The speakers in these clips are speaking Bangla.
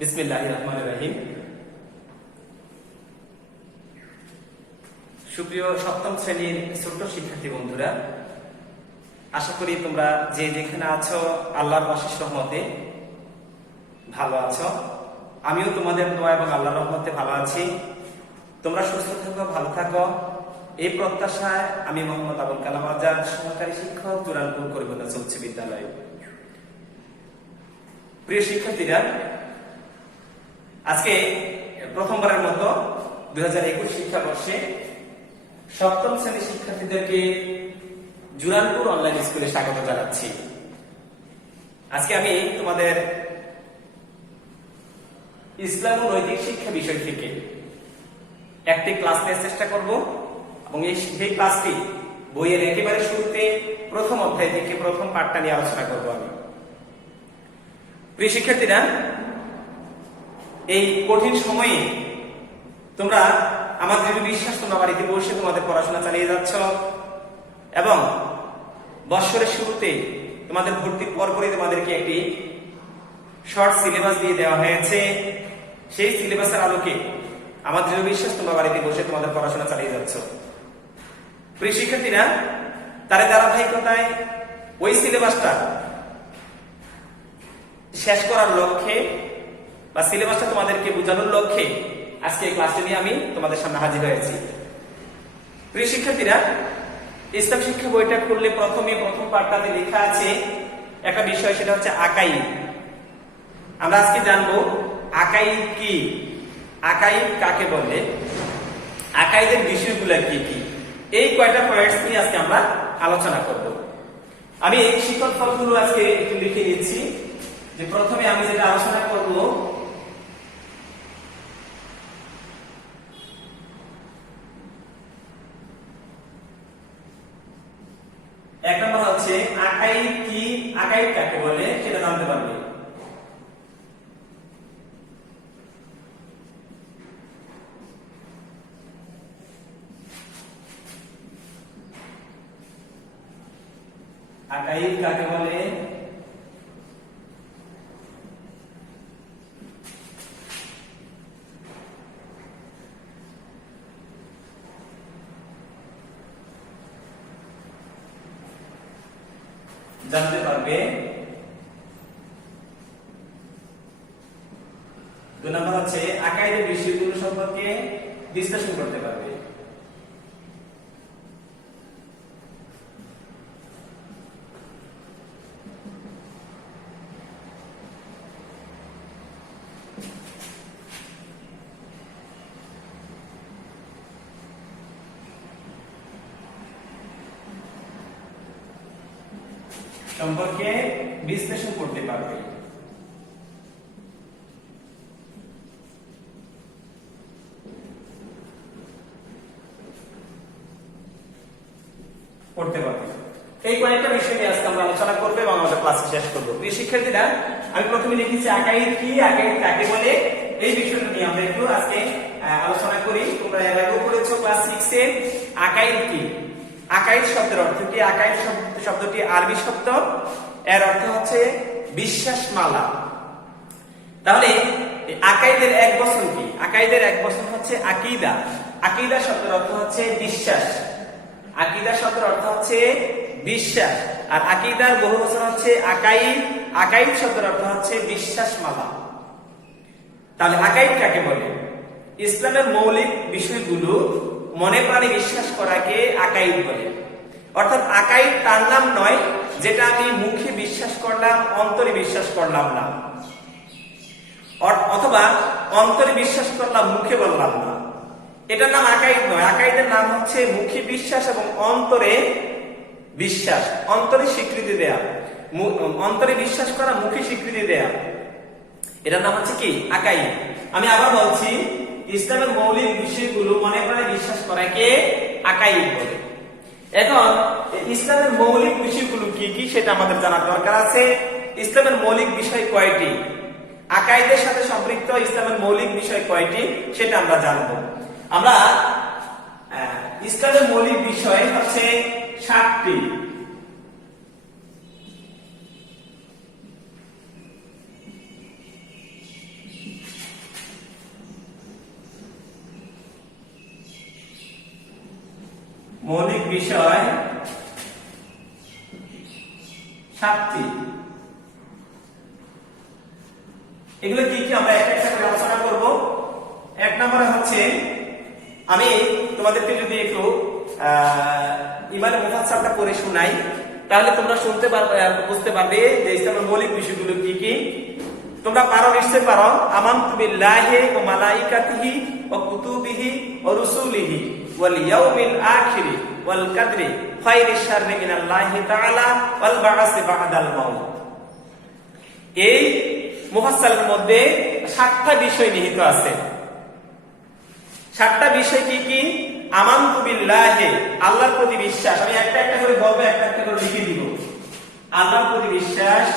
বিসমিল্লাহির রহমানির রহিম। সুপ্রিয় সপ্তম শ্রেণীর ছোট্ট শিক্ষার্থী বন্ধুরা, আশা করি তোমরা যে যেখানে আছো আল্লাহর অশেষ রহমতে ভালো আছো। আমিও তোমাদের দোয়া এবং আল্লাহর রহমতে ভালো আছি। তোমরা সুস্থ থাকো, ভালো থাকো, এই প্রত্যাশায় আমি মোহাম্মদ আবুল কালাম আজাদ, সহকারী শিক্ষক, জুরানপুর করিমগঞ্জ উচ্চ বিদ্যালয়। প্রিয় শিক্ষার্থীরা, আজকে প্রথমবারের মতো 2021 শিক্ষাবর্ষে সপ্তম শ্রেণীর শিক্ষার্থীদেরকে জুরানপুর অনলাইন স্কুলে স্বাগত জানাচ্ছি। আজকে আমি তোমাদের ইসলাম ও নৈতিক শিক্ষা বিষয় থেকে একটি ক্লাস নেওয়ার চেষ্টা করব এবং সেই ক্লাসটি বইয়ের একেবারে শুরুতে প্রথম অধ্যায় থেকে প্রথম পাঠটা নিয়ে আলোচনা করব আমি। প্রিয় শিক্ষার্থীরা, এই কঠিন সময়ে তোমরা আমার দৃঢ় বিশ্বাস তোমরা বাড়িতে বসে তোমাদের পড়াশোনা চালিয়ে যাচ্ছ এবং বৎসরের শুরুতে তোমাদের ভর্তির পরপরই তোমাদেরকে একটি শর্ট সিলেবাস দিয়ে দেওয়া হয়েছে। সেই সিলেবাসের আলোকে আমার দৃঢ় বিশ্বাস তোমরা বাড়িতে বসে তোমাদের পড়াশোনা চালিয়ে যাচ্ছ। প্রিয় শিক্ষার্থীরা, তার ধারাবাহিকতায় ওই সিলেবাসটা শেষ করার লক্ষ্যে বা সিলেবাসটা তোমাদেরকে বোঝানোর লক্ষ্যে আজকে এই ক্লাসটি নিয়ে আমি তোমাদের সামনে হাজির হয়েছি। প্রিয় শিক্ষার্থীরা, ইসলাম শিক্ষা বইটা খুললে প্রথম পাঠটাতে লেখা আছে একটা বিষয়, সেটা হচ্ছে আকাইদ। আমরা আজকে জানবো আকাইদ কি, আকাইদ কাকে বলে, আকাইদের বিষয়গুলো কি কি, এই কয়টা পয়েন্টস নিয়ে আজকে আমরা আলোচনা করব। আমি এই শিক্ষক ফলগুলো আজকে একটু লিখে নিচ্ছি যে প্রথমে আমি যেটা আলোচনা করব এক নম্বর হচ্ছে আকাইদ কি, আকাইদ কাকে বলে সেটা জানতে পারবে। আকাইদ কাকে বলে, জানতে পারবে। 2 নম্বর হচ্ছে আকাইদের বিষয়গুলো সম্পর্কে বিশ্লেষণ করতে পারবে। সম্পর্কে বিশ্লেষণ করতে পারবে। করতে পারবে। এই কয়েকটা বিষয় নিয়ে আজকে আমরা আলোচনা করবো এবং আমাদের ক্লাস শেষ করবো। প্রিয় শিক্ষার্থীরা, আমি প্রথমে লিখেছি আকাইদ কি, আকাইদ কাকে বলে, এই বিষয়টা নিয়ে আমরা একটু আজকে আলোচনা করি। তোমরা এর আগেও পড়েছো ক্লাস 6 এ আকাইদ কি। আকাইদ শব্দের অর্থ কি? আকাইদ শব্দটি আরবি শব্দ, এর অর্থ হচ্ছে বিশ্বাসমালা। তাহলে আকাইদের এক বচন কি? আকাইদের এক বচন হচ্ছে আকীদা। আকীদা শব্দের অর্থ হচ্ছে বিশ্বাস। আকীদা শব্দের অর্থ হচ্ছে বিশ্বাস, আর আকীদার বহুবচন হচ্ছে আকাইদ। আকাইদ শব্দের অর্থ হচ্ছে বিশ্বাসমালা। তাহলে আকাইদ কাকে বলে? ইসলামের মৌলিক বিষয়গুলো মনে প্রাণে বিশ্বাস করাকে আকাইদ বলে। অর্থাৎ আকাইদ তার নাম নয় যেটা আমি মুখে বিশ্বাস করলাম, অন্তরে বিশ্বাস করলাম না, অথবা অন্তরে বিশ্বাস করলাম মুখে বললাম না, এটার নাম আকাইদ নয়। আকাইদের নাম হচ্ছে মুখে বিশ্বাস এবং অন্তরে বিশ্বাস, অন্তরে স্বীকৃতি দেয়া, অন্তরে বিশ্বাস করা, মুখে স্বীকৃতি দেয়া, এটার নাম হচ্ছে কি? আকাইদ। আমি আবার বলছি, ইসলামের মৌলিক বিষয়গুলো মনে প্রাণে বিশ্বাস করাকে আকাইদ বলে। এখন ইসলামের মৌলিক বিষয়গুলো কি কি সেটা আমাদের জানার দরকার আছে। ইসলামের মৌলিক বিষয় কয়টি, আকাইদের সাথে সম্পৃক্ত ইসলামের মৌলিক বিষয় কয়টি সেটা আমরা জানবো। আমরা ইসলামের মৌলিক বিষয় হচ্ছে 7টি। মৌলিক বিষয় 7টি। এগুলো কি কি আমরা একটা একটা করে আলোচনা করব। এক নম্বরে হচ্ছে আমি তোমাদেরকে যদি একটু ইমানের মুফাসসালটা পড়ে শোনাই তাহলে তোমরা শুনতে পারবে, বুঝতে পারবে যে ইসলামের মৌলিক বিষয়গুলো কি কি। তোমরা পারো, নিশ্চয় পারো। আমানতু বিল্লাহি ওয়া মালাইকাতিহি ওয়া কুতুবিহি ওয়া রুসুলিহি ওয়াল ইয়াউমিল আখিরি ওয়াল কদরি খায়রি শাররি মিনাল্লাহি তাআলা ওয়াল বা'সি বা'দাল মাউত। এই মুফাসসালের মধ্যে 7টা বিষয় নিহিত আছে। 7টা বিষয় কি কি? আমানতু বিল্লাহি, আল্লাহর প্রতি বিশ্বাস। আমি একটা একটা করে বলবো, একটা একটা করে লিখে দিব। আল্লাহর প্রতি বিশ্বাস,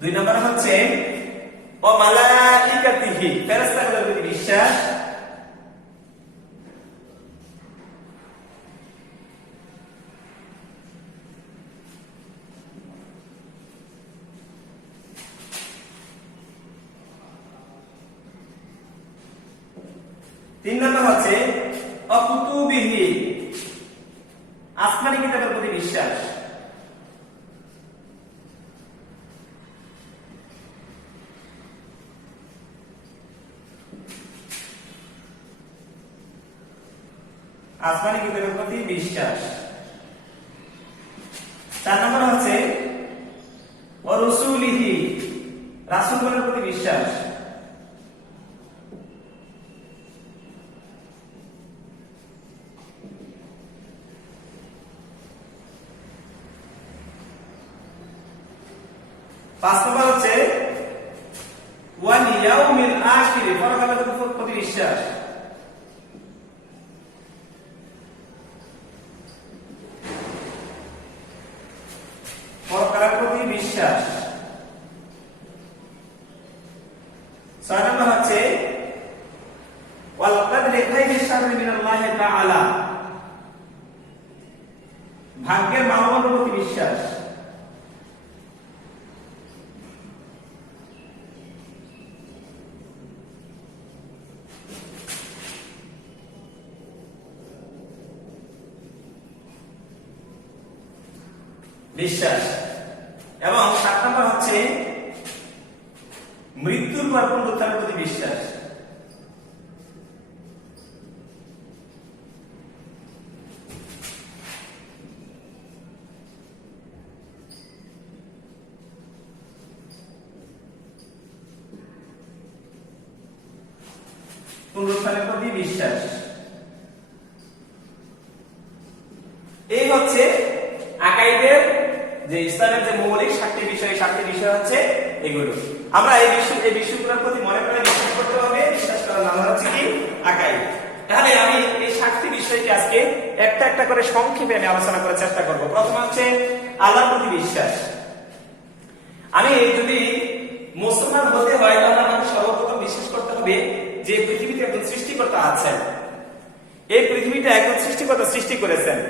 দুই নম্বর হচ্ছে ওয়া মালাইকাতিহি, ফেরেশতাদের প্রতি বিশ্বাস। তিন নম্বর হচ্ছে ওয়া কুতুবিহি, আসমানী কিতাবের প্রতি বিশ্বাস। আসমানী কিতাবের প্রতি বিশ্বাস। 4 নম্বর হচ্ছে ওয়া রুসুলিহি, রাসূলগণের প্রতি বিশ্বাস। 5 নম্বর হচ্ছে ওয়াল ইয়াউমিল আখিরি, পরকালের প্রতি বিশ্বাস। 6 নম্বর হচ্ছে ওয়াল কদরি খায়রি শাররি মিনাল্লাহি তাআলা, ভাগ্যের মানবতার প্রতি বিশ্বাস। বিশ্বাস। এবং 7 নম্বর হচ্ছে মৃত্যুর পর পুনরুত্থানের প্রতি বিশ্বাস। পুনরুত্থানের প্রতি বিশ্বাস। এই হচ্ছে আকাইদের যে ইসলামের যে মৌলিক 7টি বিষয়, 7টি বিষয় হচ্ছে এগুলো। আমরা এই বিষয়গুলোর প্রতি মনে করে বিশ্বাস করতে হবে। বিশ্বাস করার নাম হচ্ছে কি? আকাইদ। তাহলে আমি এই 7টি বিষয়কে আজকে একটা একটা করে সংক্ষেপে আমি আলোচনা করার চেষ্টা করব। প্রথম হচ্ছে আল্লাহর প্রতি বিশ্বাস। আমি যদি মুসলমান হতে হয় তাহলে আমাকে সর্বপ্রথম বিশ্বাস করতে হবে যে পৃথিবীতে একজন সৃষ্টিকর্তা আছেন। এই পৃথিবীটা একজন সৃষ্টিকর্তা সৃষ্টি করেছেন।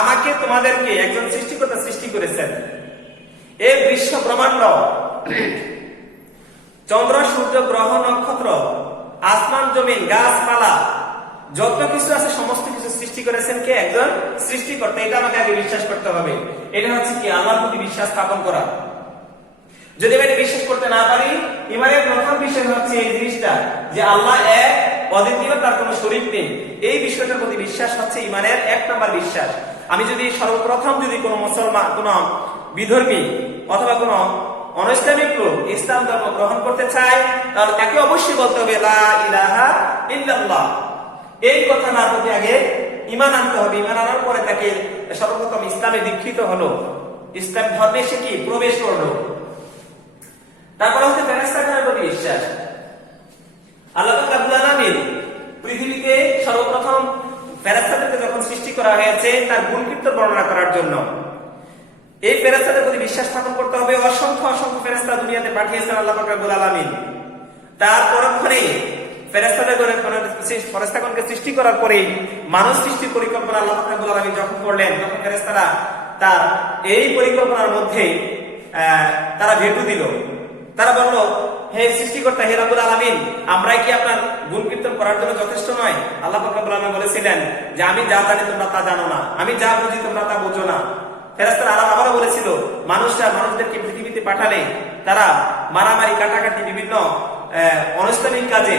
আমাকে তোমাদেরকে একজন সৃষ্টিকর্তা সৃষ্টি করেছেন। এই বিশ্ব ব্রহ্মাণ্ড, চন্দ্র সূর্য গ্রহ নক্ষত্র, আসমান জমিন গাছপালা যত কিছু আছে সমস্ত কিছু সৃষ্টি করেছেন কে? একজন সৃষ্টিকর্তা। এটা আমাকে আগে বিশ্বাস করতে হবে। এটা হচ্ছে কি? আল্লাহর প্রতি বিশ্বাস স্থাপন করা। যদি আমি বিশ্বাস করতে না পারি, ইমানের প্রথম বিষয় হচ্ছে এই জিনিসটা যে আল্লাহ এক, অদ্বিতীয়, তার কোনো শরীক নেই। এই বিষয়টার প্রতি বিশ্বাস হচ্ছে ইমানের 1 নম্বর বিশ্বাস। আমি যদি সর্বপ্রথম যদি কোনো মুসলমান, কোনো বিধর্মী অথবা কোনো অনইসলামিক লোক ইসলাম ধর্ম গ্রহণ করতে চায় তাহলে তাকে অবশ্যই বলতে হবে লা ইলাহা ইল্লাল্লাহ। এই কথাটার প্রতি আগে ঈমান আনতে হবে। ঈমান আনার পরে তাকে সর্বপ্রথম ইসলামে দীক্ষিত হলো, ইসলাম ধর্মে সে কি প্রবেশ করলো। তারপর হচ্ছে ফেরেশতাগণের প্রতি বিশ্বাস। আল্লাহ রাব্বুল আলামিন পৃথিবীতে সর্বপ্রথম ফেরেশতাদেরকে যখন সৃষ্টি করা হয়েছে তার গুণকীর্তন বর্ণনা করার জন্য এই ফেরেশতাদের প্রতি বিশ্বাস স্থাপন করতে হবে। অসংখ্য অসংখ্য ফেরেশতা দুনিয়াতে পাঠিয়েছেন আল্লাহ পাক রব্বুল আলামিন। তার পরক্ষণে ফেরেশতাগণকে সৃষ্টি করার পরে মানুষ সৃষ্টির পরিকল্পনা আল্লাহ পাক রব্বুল আলামিন যখন করলেন তখন ফেরেশতারা তার এই পরিকল্পনার মধ্যে তারা ভেটু দিল। তারা বলল, হে সৃষ্টিকর্তা, হে রব্বুল আলামিন, আমরাই কি আপনার গুণ কীর্তন করার জন্য যথেষ্ট নয়? আল্লাহ পাক রব্বুল আলামিন বলেছিলেন যে আমি যা জানি তোমরা তা জানো না, আমি যা বুঝি তোমরা তা বুঝো না। ফেরেশতারা আবারও বলেছিল, মানুষদেরকে পৃথিবীতে পাঠালে তারা মারামারি, কাটাকাটি, বিভিন্ন অনৈসলামিক কাজে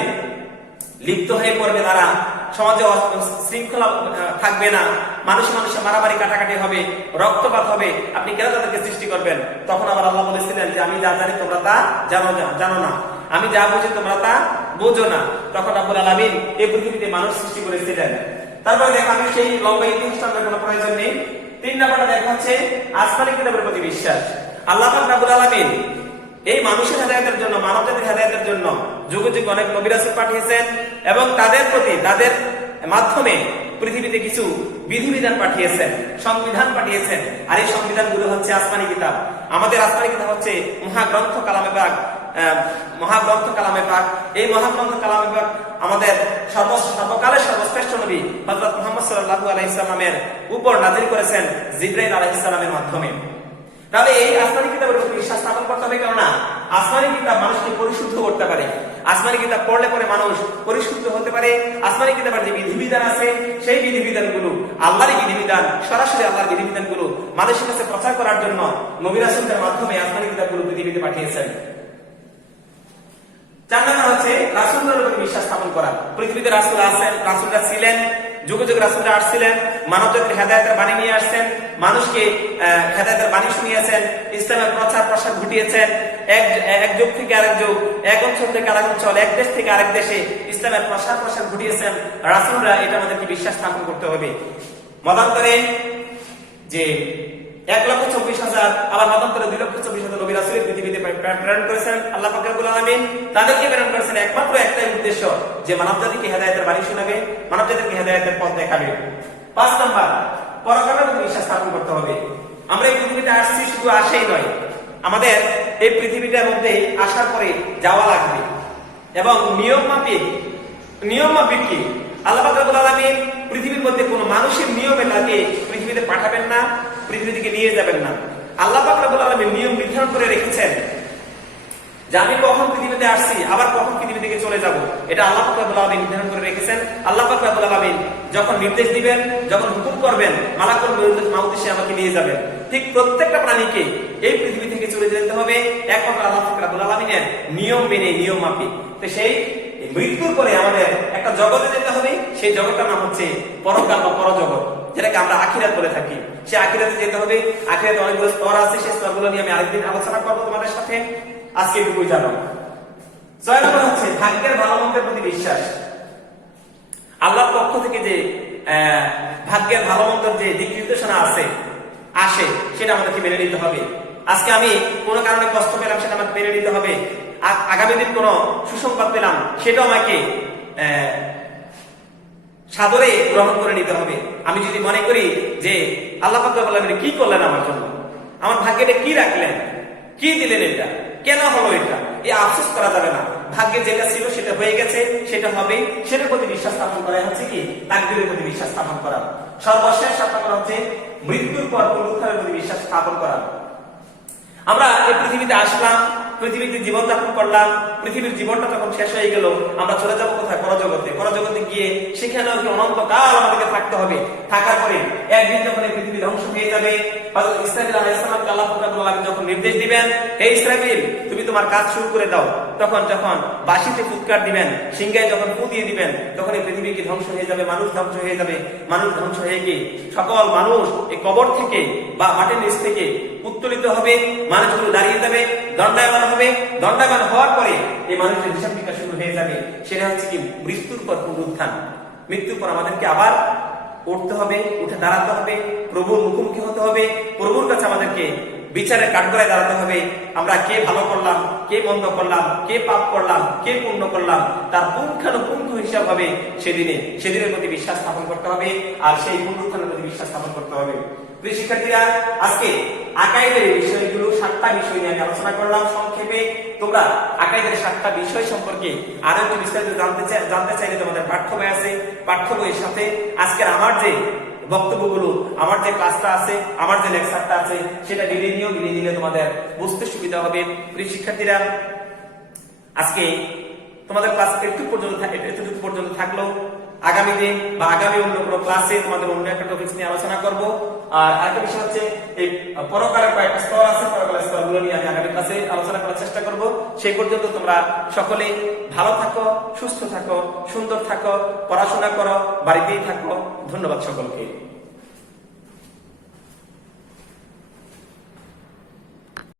লিপ্ত হয়ে পড়বে, তারা সমাজে শৃঙ্খলা থাকবে না, মানুষে মারামারি কাটাকাটি হবে, রক্তপাত হবে, আপনি কেন তাদেরকে সৃষ্টি করবেন? তখন আবার আল্লাহ বলেছিলেন যে আমি যা জানি তোমরা তা জানো না, আমি যা বুঝি তোমরা তা বোঝো না। তখন রব্বুল আলামিন এই পৃথিবীতে মানুষ সৃষ্টি করেছিলেন। তারপরে দেখা, আমি সেই লম্বা ইতিহাসটা আমার কোনো প্রয়োজন নেই। 3 নম্বরে দেখা হচ্ছে আসমানি কিতাবের প্রতি বিশ্বাস। আল্লাহ পাক রব্বুল আলামিন এই মানুষের হেদায়েতের জন্য, মানব জাতির হেদায়েতের জন্য যুগে যুগে অনেক নবী রাসূল পাঠিয়েছেন এবং তাদের মাধ্যমে পৃথিবীতে কিছু বিধিবিধান পাঠিয়েছেন, সংবিধান পাঠিয়েছেন। আর এই সংবিধানগুলো হচ্ছে আসমানি কিতাব। আমাদের আসমানি কিতাব হচ্ছে মহাগ্রন্থ কালামে পাক। এই মহাগ্রন্থ কালামে পাক আমাদের সর্বকালের সর্বশ্রেষ্ঠ নবী হযরত মুহাম্মদ সাল্লাল্লাহু আলাইহি সাল্লামের উপর নাযিল করেছেন জিবরাইল আলাইহিস সালামের মাধ্যমে। তাহলে এই আসমানি কিতাবের উপর বিশ্বাস স্থাপন করতে হবে, কেননা আসমানি কিতাব মানুষকে পরিশুদ্ধ করতে পারে। আসমানি কিতাব পড়লে পরে মানুষ পরিশুদ্ধ হতে পারে। আসমানি কিতাবের যে বিধিবিধান আছে, সেই বিধিবিধানগুলো আল্লাহরই বিধিবিধান, সরাসরি আল্লাহর বিধিবিধানগুলো মানুষের কাছে প্রচার করার জন্য নবী রাসূলদের মাধ্যমে আসমানি কিতাবগুলো পৃথিবীতে পাঠিয়েছেন। 4 নম্বর হচ্ছে রাসূলদের উপর বিশ্বাস স্থাপন করা। পৃথিবীতে রাসূল আছেন, রাসূলরা ছিলেন, যুগে যুগে রাসূলরা আসছিলেন, মানবজাতির হেদায়েতের বাণী নিয়ে আসছেন, মানুষকে হেদায়েতের বাণী শুনিয়েছেন, ইসলামের প্রচার প্রসার ঘটিয়েছেন। এক যুগ থেকে আরেক যুগ, এক অঞ্চল থেকে আরেক অঞ্চল, এক দেশ থেকে আরেক দেশে ইসলামের প্রসার ঘটিয়েছেন রাসূলরা। এটা আমাদেরকে বিশ্বাস স্থাপন করতে হবে। মতান্তরে যে 1,24,000, আবার মতান্তরে 2,24,000 নবী রাসূল পৃথিবীতে প্রেরণ করেছেন আল্লাহ পাক রব্বুল আলামিন। তাদেরকে প্রেরণ করেছেন একমাত্র একটাই উদ্দেশ্য, যে মানবজাতিকে হেদায়েতের বাণী শোনাবে, মানবজাতিকে হেদায়েতের পথ দেখাবে। 5 নম্বর, পরকালের উপর বিশ্বাস স্থাপন করতে হবে। আমরা এই পৃথিবীতে আসছি, শুধু আসেই নয়, আমাদের এই পৃথিবীটার মধ্যে আসার পরে যাওয়া লাগবে এবং নিয়ম মাফিক কি আল্লাহ পাক রব্বুল আলামিন পৃথিবীর মধ্যে কোনো মানুষের নিয়মে তাকে পৃথিবীতে পাঠাবেন না, পৃথিবী থেকে নিয়ে যাবেন না। আল্লাহ পাক রব্বুল আলামিন নিয়ম নির্ধারণ করে রেখেছেন যে আমি কখন পৃথিবীতে আসছি, আবার কখন পৃথিবী থেকে চলে যাব, এটা আল্লাহ পাক রব্বুল আলামিন নির্ধারণ করে রেখেছেন। আল্লাহ পাক রব্বুল আলামিন যখন নির্দেশ দিবেন, যখন হুকুম করবেন, মালাকুল মাউত এসে আমাকে নিয়ে যাবেন। ঠিক প্রত্যেকটা প্রাণীকে এই পৃথিবী থেকে চলে যেতে হবে একমাত্র আল্লাহ পাক রব্বুল আলামিনের নিয়ম মেনে, নিয়ম মাফিক। তো সেই মৃত্যুর পরে আমাদের একটা জগতে যেতে হবে, সেই জগৎটার নাম হচ্ছে পরকাল বা পরজগৎ, যেটাকে আমরা আখিরাত বলে থাকি। সে আখিরাতে যেতে হবে। আখিরাতে অনেকগুলো স্তর আছে, সেই স্তরগুলো নিয়ে আমি আরেকদিন আলোচনা করবো তোমাদের সাথে। আজকে এটুকুই জানো। 6 নম্বর হচ্ছে ভাগ্যের ভালো মন্দের প্রতি বিশ্বাস। আল্লাহর পক্ষ থেকে যে ভাগ্যের ভালো মন্দের যে দিক নির্দেশনা আসে, সেটা আমাদেরকে মেনে নিতে হবে। আজকে আমি কোনো কারণে কষ্ট পেলাম, সেটা আমাকে মেনে নিতে হবে। আগামী দিন কোনো সুসংবাদ পেলাম, সেটাও আমাকে সাদরে গ্রহণ করে নিতে হবে। আমি যদি মনে করি যে আল্লাহ পাক রব্বুল আলামিন কি করলেন আমার জন্য, আমার ভাগ্যে কি রাখলেন, কি দিলেন, এটা কেন হলো, এটা এই আফসোস করা যাবে না। ভাগ্যে যেটা ছিল সেটা হয়ে গেছে, সেটা হবে, সেটার প্রতি বিশ্বাস স্থাপন করা হচ্ছে কি তাকদীরের প্রতি বিশ্বাস স্থাপন করা। সর্বশেষ 7 নম্বর হচ্ছে মৃত্যুর পর পুনরুত্থানের প্রতি বিশ্বাস স্থাপন করা। আমরা এই পৃথিবীতে আসলাম, পৃথিবীতে জীবনযাপন করলাম, পৃথিবীর জীবনটা যখন শেষ হয়ে গেল, আমরা চলে যাবো কোথায়? পরজগতে গিয়ে সেখানে অনন্তকাল আমাদেরকে থাকতে হবে। থাকার পরে একদিন যখন এই পৃথিবী ধ্বংস হয়ে যাবে, হযরত ইসরাফিল আলাইহিস সালামকে আল্লাহ পাক রব্বুল আলামিন যখন নির্দেশ দিবেন, হে ইসরাফিল, তুমি তোমার কাজ শুরু করে দাও, তখন যখন বাঁশিতে ফুৎকার দিবেন, সিংহায় যখন ফু দিয়ে দিবেন, তখন এই পৃথিবী কি ধ্বংস হয়ে যাবে, মানুষ ধ্বংস হয়ে যাবে। মানুষ ধ্বংস হয়ে গিয়ে সকল মানুষ এই কবর থেকে বা মাটির নিচ থেকে উত্তোলিত হবে, মানুষগুলো দাঁড়িয়ে যাবে, দণ্ডায়মান হবে। দণ্ডায়মান হওয়ার পরে এই মানুষের হিসাব নিকাশ শুরু হয়ে যাবে। সেটা হচ্ছে কি মৃত্যুর পর পুনরুত্থান। মৃত্যুর পর আমাদেরকে আবার উঠতে হবে, উঠে দাঁড়াতে হবে, প্রভুর মুখোমুখি হতে হবে, প্রভুর কাছে আমাদেরকে বিচারের কাঠগড়ায় দাঁড়াতে হবে। আমরা কে ভালো করলাম, কে মন্দ করলাম, কে পাপ করলাম, কে পুণ্য করলাম, তার পুঙ্খানুপুঙ্খ হিসাব হবে সেদিনের প্রতি বিশ্বাস স্থাপন করতে হবে, আর সেই পুনরুত্থানের প্রতি বিশ্বাস স্থাপন করতে হবে। প্রিয় শিক্ষার্থীরা, আজকে আকাইদের বিষয়গুলো 7টা বিষয় নিয়ে আমি আলোচনা করলাম সংক্ষেপে। তোমরা আকাইদের 7টা বিষয় সম্পর্কে আরো একটু বিস্তারিত জানতে চাইলে তোমাদের পাঠ্য বই আছে, পাঠ্য বইয়ের সাথে আজকের আমার যে বক্তব্যগুলো, আমার যে ক্লাসটা আছে, আমার যে লেকচারটা আছে সেটা ডিলে নিলে তোমাদের বুঝতে সুবিধা হবে। প্রিয় শিক্ষার্থীরা, আজকে তোমাদের ক্লাস এতটুকু পর্যন্ত থাকলো। আগামী দিন বা আগামী অন্য কোনো ক্লাসে তোমাদের অন্য একটা টপিক নিয়ে আলোচনা করব। আর আরেকটা বিষয় হচ্ছে এই পরকালের কয়েকটা স্তর আছে, পরকালের স্তরগুলো নিয়ে আমি আগামী ক্লাসে আলোচনা করার চেষ্টা করব। সেই পর্যন্ত তোমরা সকলে ভালো থাকো, সুস্থ থাকো, সুন্দর থাকো, পড়াশোনা করো, বাড়িতেই থাকো। ধন্যবাদ সকলকে।